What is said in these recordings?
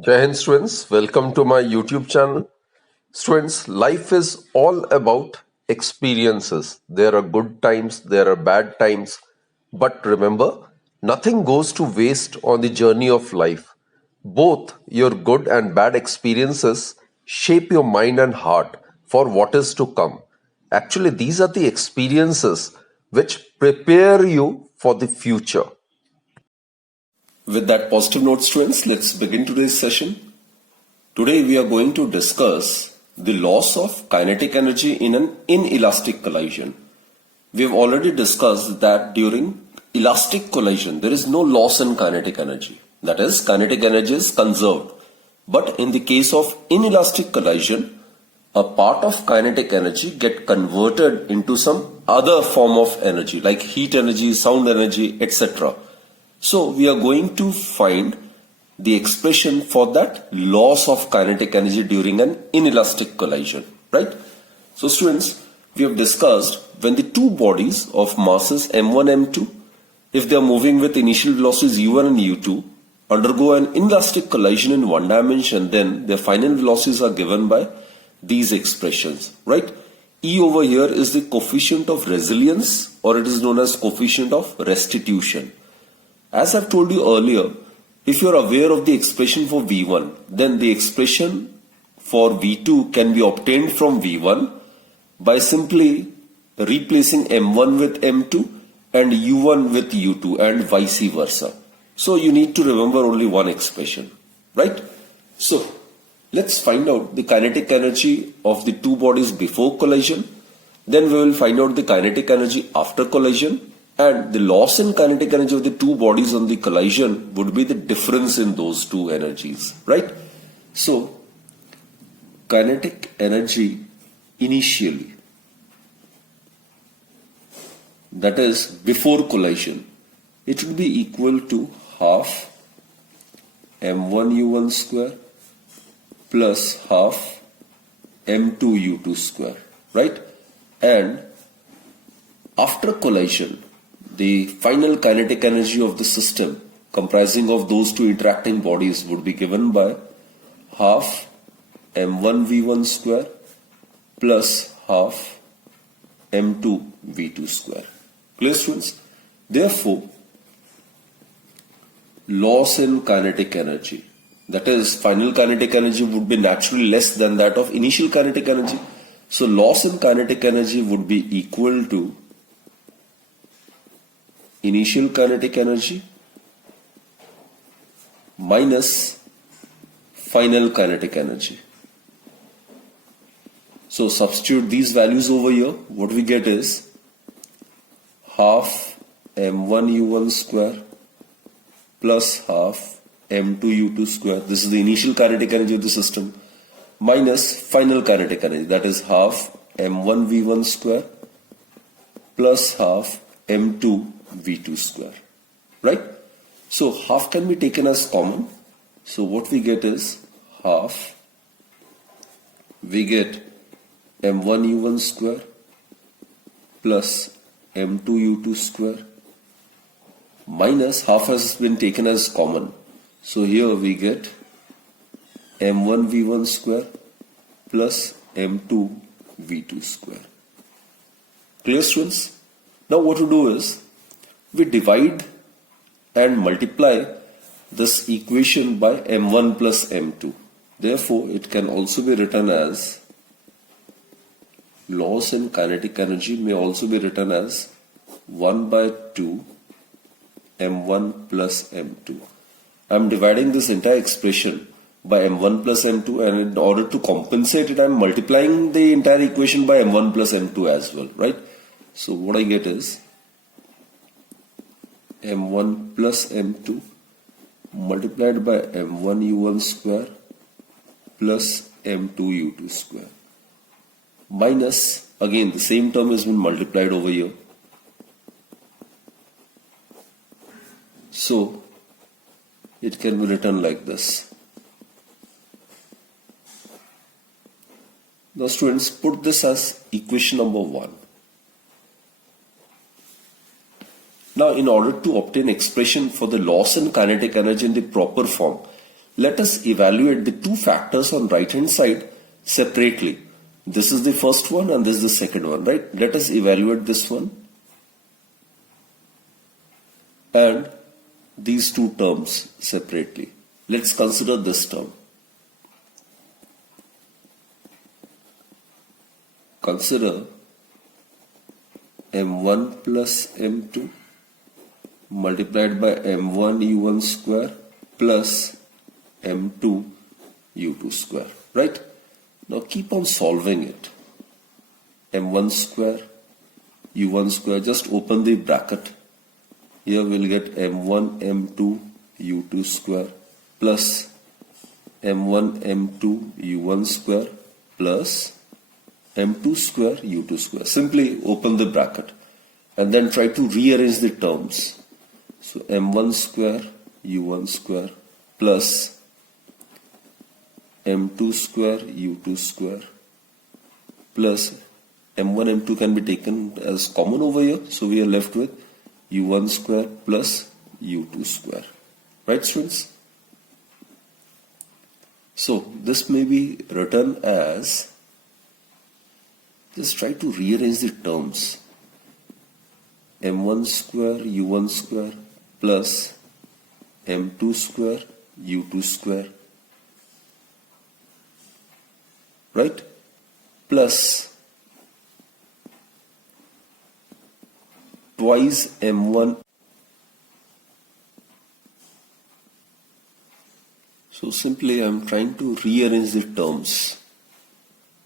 Jai Hind students, welcome to my YouTube channel. Students, life is all about experiences. There are good times, there are bad times. But remember, nothing goes to waste on the journey of life. Both your good and bad experiences shape your mind and heart for what is to come. Actually, these are the experiences which prepare you for the future. With that positive note, students, let's begin today's session. Today we are going to discuss the loss of kinetic energy in an inelastic collision. We have already discussed that during elastic collision there is no loss in kinetic energy. That is, kinetic energy is conserved. But in the case of inelastic collision, a part of kinetic energy get converted into some other form of energy like heat energy, sound energy, etc. So we are going to find the expression for that loss of kinetic energy during an inelastic collision, right? So students, we have discussed when the two bodies of masses m1, m2, if they are moving with initial velocities u1 and u2, undergo an inelastic collision in one dimension, then their final velocities are given by these expressions, right? E over here is the coefficient of resilience, or it is known as coefficient of restitution. As I've told you earlier, if you're aware of the expression for V1, then the expression for V2 can be obtained from V1 by simply replacing M1 with M2 and U1 with U2 and vice versa. So you need to remember only one expression, right? So let's find out the kinetic energy of the two bodies before collision. Then we will find out the kinetic energy after collision. And the loss in kinetic energy of the two bodies on the collision would be the difference in those two energies, right? So, kinetic energy initially, that is before collision, it would be equal to half m1 u1 square plus half m2 u2 square, right? And after collision, the final kinetic energy of the system comprising of those two interacting bodies would be given by half m1 v1 square plus half m2 v2 square. Clear, students? Therefore, loss in kinetic energy, that is final kinetic energy, would be naturally less than that of initial kinetic energy. So loss in kinetic energy would be equal to initial kinetic energy minus final kinetic energy. So substitute these values over here. What we get is half m1 u1 square plus half m2 u2 square. This is the initial kinetic energy of the system minus final kinetic energy, that is half m1 v1 square plus half m2 v2 square, right? So half can be taken as common. So what we get is half, we get m1 u1 square plus m2 u2 square minus half has been taken as common. So here we get m1 v1 square plus m2 v2 square. Clear, students? Now what to do is we divide and multiply this equation by m1 plus m2. Therefore, it can also be written as loss in kinetic energy may also be written as 1 by 2 m1 plus m2. I am dividing this entire expression by m1 plus m2, and in order to compensate it, I am multiplying the entire equation by m1 plus m2 as well, right? So what I get is m1 plus m2 multiplied by m1 u1 square plus m2 u2 square minus, again the same term has been multiplied over here. So it can be written like this. Now students, put this as equation number 1. Now, in order to obtain expression for the loss in kinetic energy in the proper form, Let us evaluate the two factors on right hand side separately. This is the first one and this is the second one, right? Let us evaluate this one and these two terms separately. Let's consider this term. Consider m1 plus m2 multiplied by m1 u1 square plus m2 u2 square, right? Now keep on solving it. m1 square u1 square, just open the bracket. Here we'll get m1 m2 u2 square plus m1 m2 u1 square plus m2 square u2 square. Simply open the bracket and then try to rearrange the terms. So m1 square u1 square plus m2 square u2 square plus m1 m2 can be taken as common over here. So we are left with u1 square plus u2 square. Right, students? So this may be written as, just try to rearrange the terms. m1 square u1 square plus m2 square u2 square, right? Plus twice m1. So simply I am trying to rearrange the terms.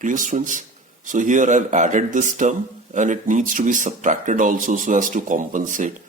Clear, students? So here I have added this term and it needs to be subtracted also so as to compensate.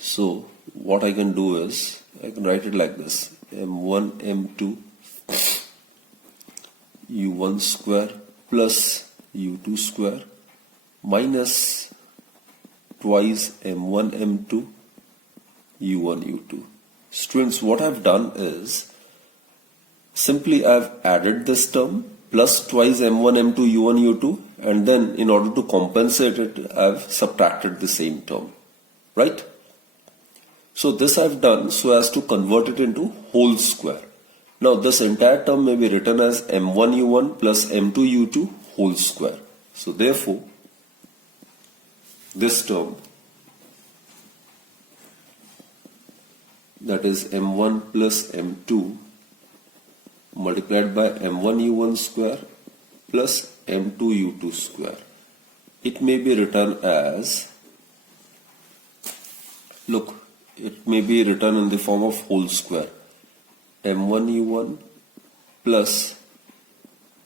So what I can do is, I can write it like this: m1 m2 u1 square plus u2 square minus twice m1 m2 u1 u2. Students, what I've done is simply I've added this term plus twice m1 m2 u1 u2, and then in order to compensate it I've subtracted the same term, right? So this I've done so as to convert it into whole square. Now this entire term may be written as m1 u1 plus m2 u2 whole square. So therefore this term, that is m1 plus m2 multiplied by m1 u1 square plus m2 u2 square, it may be written as, look, it may be written in the form of whole square: m1 u1 plus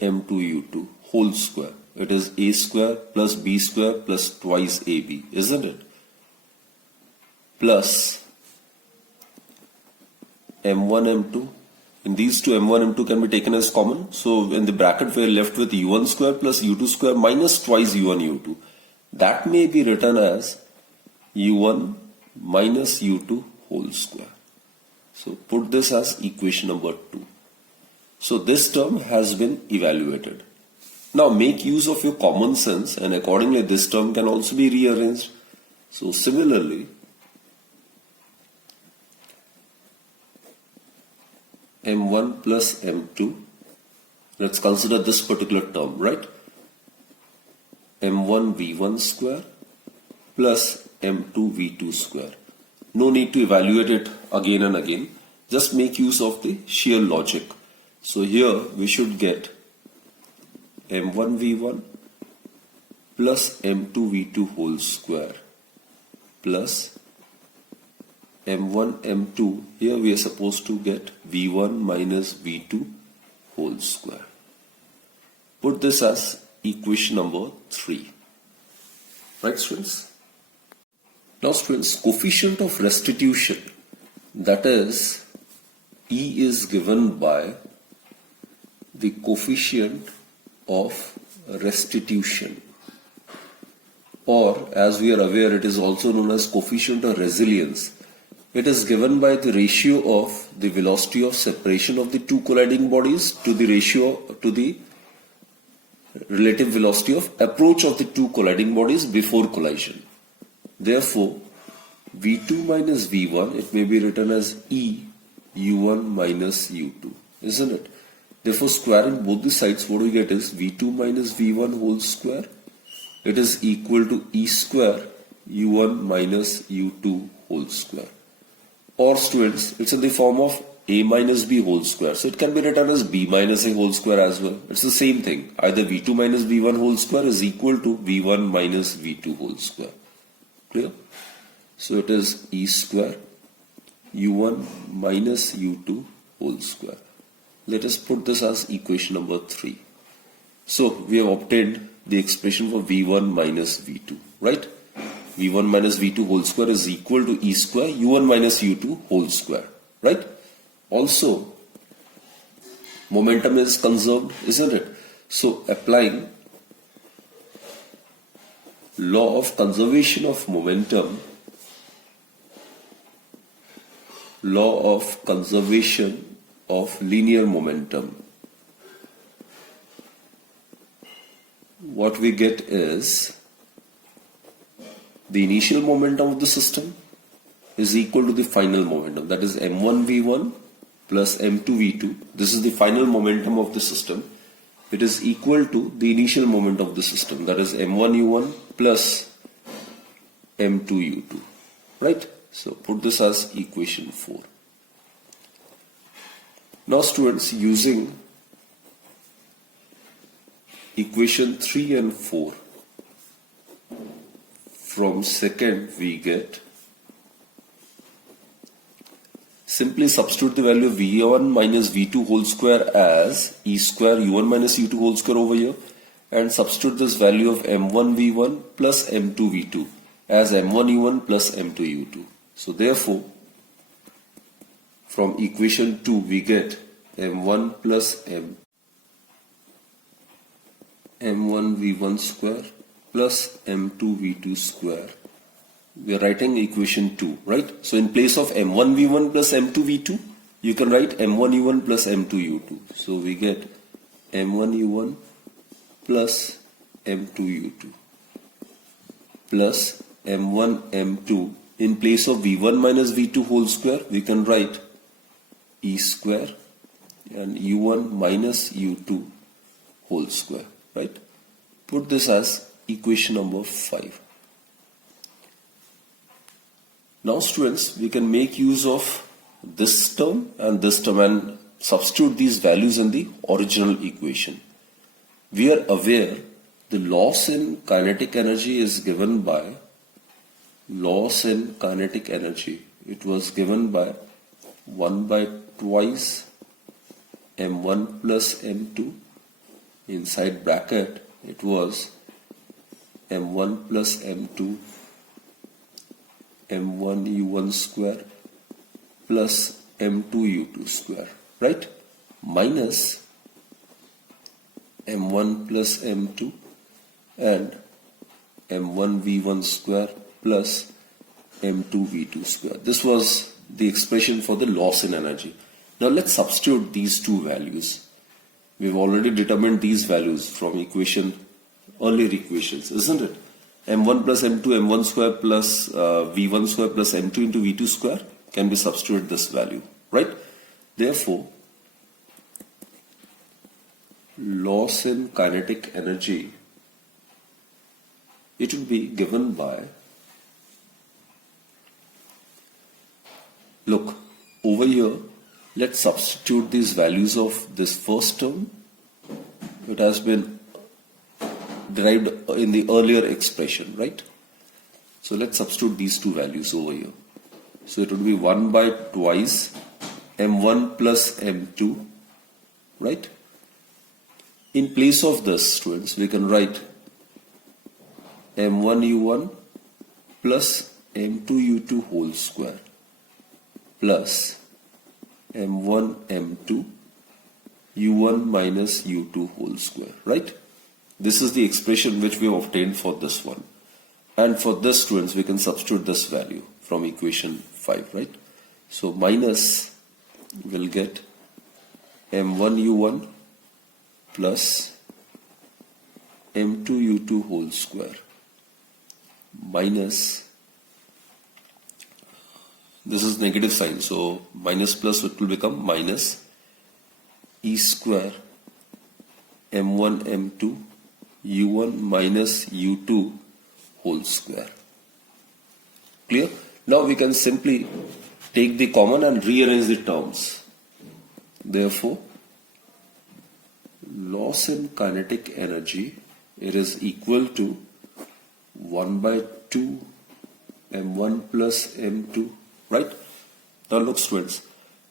m2 u2 whole square. It is a square plus b square plus twice ab, isn't it? Plus m1 m2. In these two, m1 m2 can be taken as common. So in the bracket we are left with u1 square plus u2 square minus twice u1 u2. That may be written as u1 minus u2 whole square. So put this as equation number 2. So this term has been evaluated. Now make use of your common sense, and accordingly this term can also be rearranged. So similarly, m1 plus m2, let's consider this particular term, right? m1 v1 square plus m2 v2 square. No need to evaluate it again and again. Just make use of the sheer logic. So here we should get m1 v1 plus m2 v2 whole square plus m1 m2, here we are supposed to get v1 minus v2 whole square. Put this as equation number 3. Right, students? Now students, coefficient of restitution, that is E, is given by the coefficient of restitution, or as we are aware it is also known as coefficient of resilience. It is given by the ratio of the velocity of separation of the two colliding bodies to the ratio to the relative velocity of approach of the two colliding bodies before collision. Therefore, V2 minus V1, it may be written as E u1 minus u2, isn't it? Therefore, squaring both the sides, what we get is v2 minus v1 whole square. It is equal to e square u1 minus u2 whole square. Or students, it's in the form of a minus b whole square. So it can be written as b minus a whole square as well. It's the same thing. Either v2 minus v1 whole square is equal to v1 minus v2 whole square. Clear? So it is e square u1 minus u2 whole square. Let us put this as equation number 3. So we have obtained the expression for v1 minus v2, right? v1 minus v2 whole square is equal to e square u1 minus u2 whole square, right? Also, momentum is conserved, isn't it? So applying law of conservation of momentum, law of conservation of linear momentum, what we get is the initial momentum of the system is equal to the final momentum, that is m1 v1 plus m2 v2. This is the final momentum of the system. It is equal to the initial moment of the system, that is m1 u1 plus m2 u2, right? So put this as equation 4. Now students, using equation 3 and 4, from second we get, simply substitute the value of v1 minus v2 whole square as e square u1 minus u2 whole square over here, and substitute this value of m1 v1 plus m2 v2 as m1 u1 plus m2 u2. So therefore, from equation 2 we get m1 plus m1 v1 square plus m2 v2 square. We are writing equation 2, right? So in place of m1 v1 plus m2 v2, you can write m1 u1 plus m2 u2. So we get m1 u1 plus m2 u2 plus m1 m2. In place of v1 minus v2 whole square, we can write e square and u1 minus u2 whole square, right? Put this as equation number 5. Now students, we can make use of this term and substitute these values in the original equation. We are aware the loss in kinetic energy is given by loss in kinetic energy. It was given by 1 by twice m1 plus m2. Inside bracket it was m1 plus m2 m1 u1 square plus m2 u2 square, right? Minus m1 plus m2 and m1 v1 square plus m2 v2 square. This was the expression for the loss in energy. Now let's substitute these two values. We've already determined these values from earlier equations, isn't it? m1 plus m2 m1 square plus v1 square plus m2 into v2 square can be substituted this value, right? Therefore, loss in kinetic energy, it will be given by, look over here, let's substitute these values of this first term. It has been derived in the earlier expression, right? So let's substitute these two values over here. So it would be 1 by twice m1 plus m2, right? In place of this, students, we can write m1 u1 plus m2 u2 whole square plus m1 m2 u1 minus u2 whole square, right? This is the expression which we have obtained for this one. And for this, students, we can substitute this value from equation 5, right? So minus, we'll get m1 u1 plus m2 u2 whole square minus This is negative sign, so minus plus it will become minus E square M1 M2 U1 minus U2 whole square. Clear? Now we can simply take the common and rearrange the terms. Therefore, loss in kinetic energy, it is equal to 1 by 2 M1 plus M2, right? Now look students,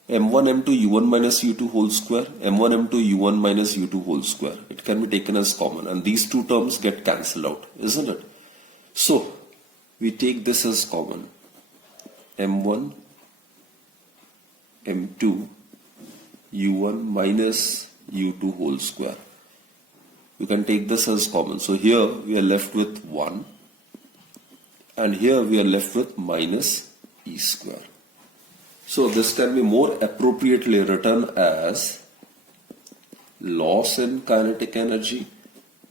M1 M2 U1 minus U2 whole square, M1 M2 U1 minus U2 whole square. It can be taken as common and these two terms get cancelled out, isn't it? So, we take this as common. M1 M2 U1 minus U2 whole square. You can take this as common. So here we are left with 1 and here we are left with minus E square. So this can be more appropriately written as loss in kinetic energy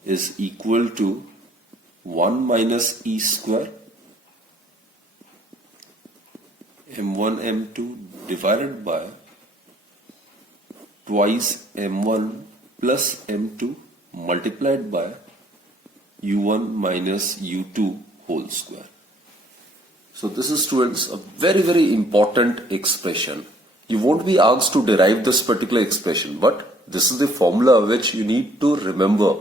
is equal to 1 minus E square M1 M2 divided by twice M1 plus M2 multiplied by U1 minus U2 whole square. So this is, students, a very important expression. You won't be asked to derive this particular expression, but this is the formula which you need to remember.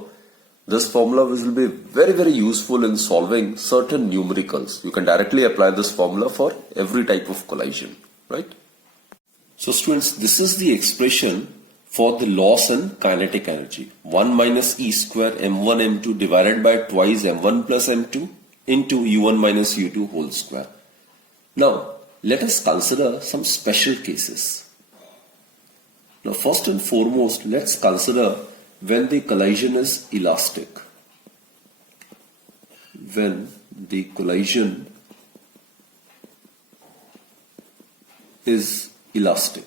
This formula will be very useful in solving certain numericals. You can directly apply this formula for every type of collision, right? So students, this is the expression for the loss in kinetic energy. 1 minus E square M1 M2 divided by twice M1 plus M2 into U1 minus U2 whole square. Now, let us consider some special cases. Now, first and foremost, let's consider when the collision is elastic. When the collision is elastic.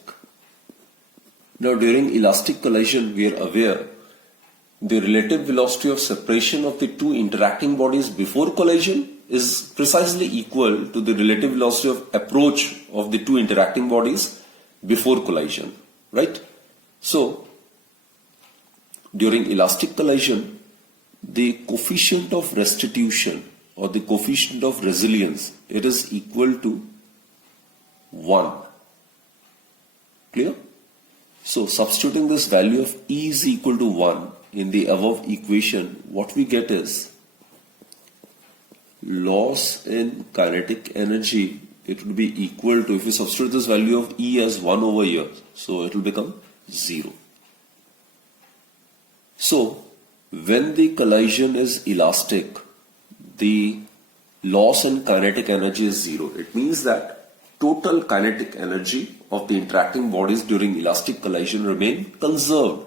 Now, during elastic collision, we are aware the relative velocity of separation of the two interacting bodies before collision is precisely equal to the relative velocity of approach of the two interacting bodies before collision, right? So, during elastic collision, the coefficient of restitution or the coefficient of resilience, it is equal to 1. Clear? So, substituting this value of E is equal to 1 in the above equation, what we get is loss in kinetic energy, it will be equal to, if we substitute this value of E as 1 over here, so it will become 0. So, when the collision is elastic, the loss in kinetic energy is 0. It means that total kinetic energy of the interacting bodies during elastic collision remain conserved.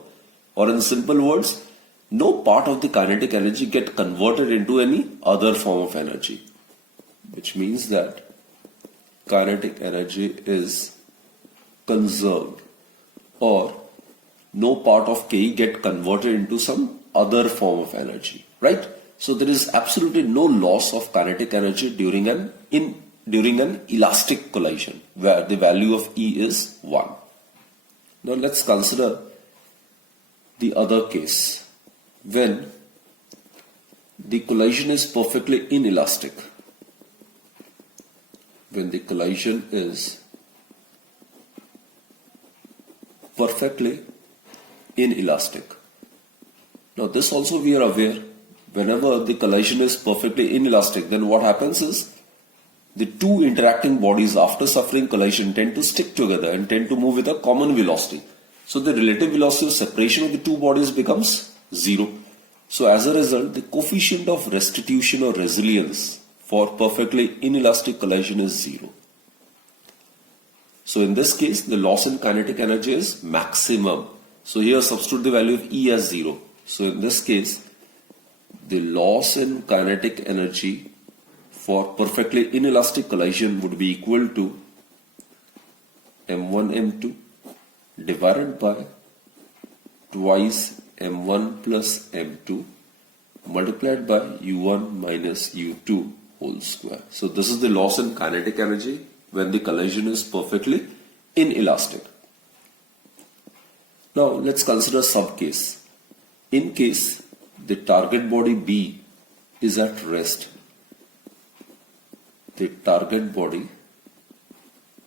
Or in simple words, no part of the kinetic energy get converted into any other form of energy. Which means that kinetic energy is conserved, or no part of K get converted into some other form of energy, right? So there is absolutely no loss of kinetic energy during an elastic collision where the value of E is 1. Now let's consider the other case when the collision is perfectly inelastic. When the collision is perfectly inelastic. Now this also we are aware, whenever the collision is perfectly inelastic, then what happens is the two interacting bodies after suffering collision tend to stick together and tend to move with a common velocity. So the relative velocity of separation of the two bodies becomes 0. So as a result, the coefficient of restitution or resilience for perfectly inelastic collision is 0. So in this case, the loss in kinetic energy is maximum. So here substitute the value of E as 0. So in this case, the loss in kinetic energy for perfectly inelastic collision would be equal to M1 M2 divided by twice M1 plus M2 multiplied by U1 minus U2 whole square. So this is the loss in kinetic energy when the collision is perfectly inelastic. Now let's consider some case. In case the target body B is at rest, the target body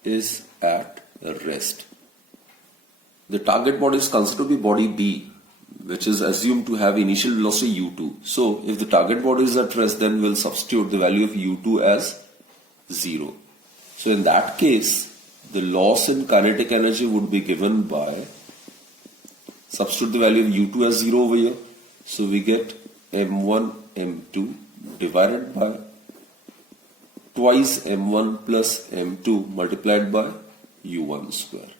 is at rest. The target body is considered to be body B, which is assumed to have initial velocity u2. So if the target body is at rest, then we'll substitute the value of u2 as 0. So in that case, the loss in kinetic energy would be given by, substitute the value of u2 as 0 over here. So we get m1 m2 divided by twice m1 plus m2 multiplied by u1 square.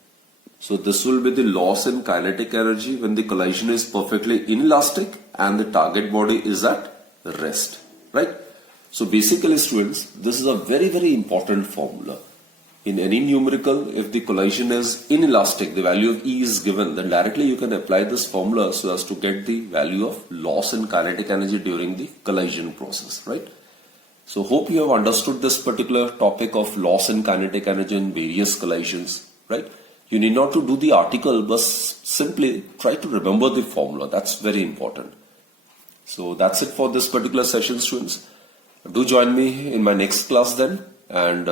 So this will be the loss in kinetic energy when the collision is perfectly inelastic and the target body is at rest, right? So basically, students, this is a very, very important formula. In any numerical, if the collision is inelastic, the value of E is given, then directly you can apply this formula so as to get the value of loss in kinetic energy during the collision process, right? So hope you have understood this particular topic of loss in kinetic energy in various collisions, right? You need not to do the article, but simply try to remember the formula. That's very important. So that's it for this particular session, students. Do join me in my next class then, and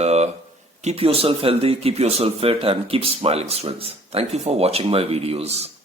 keep yourself healthy, keep yourself fit, and keep smiling, students. Thank you for watching my videos.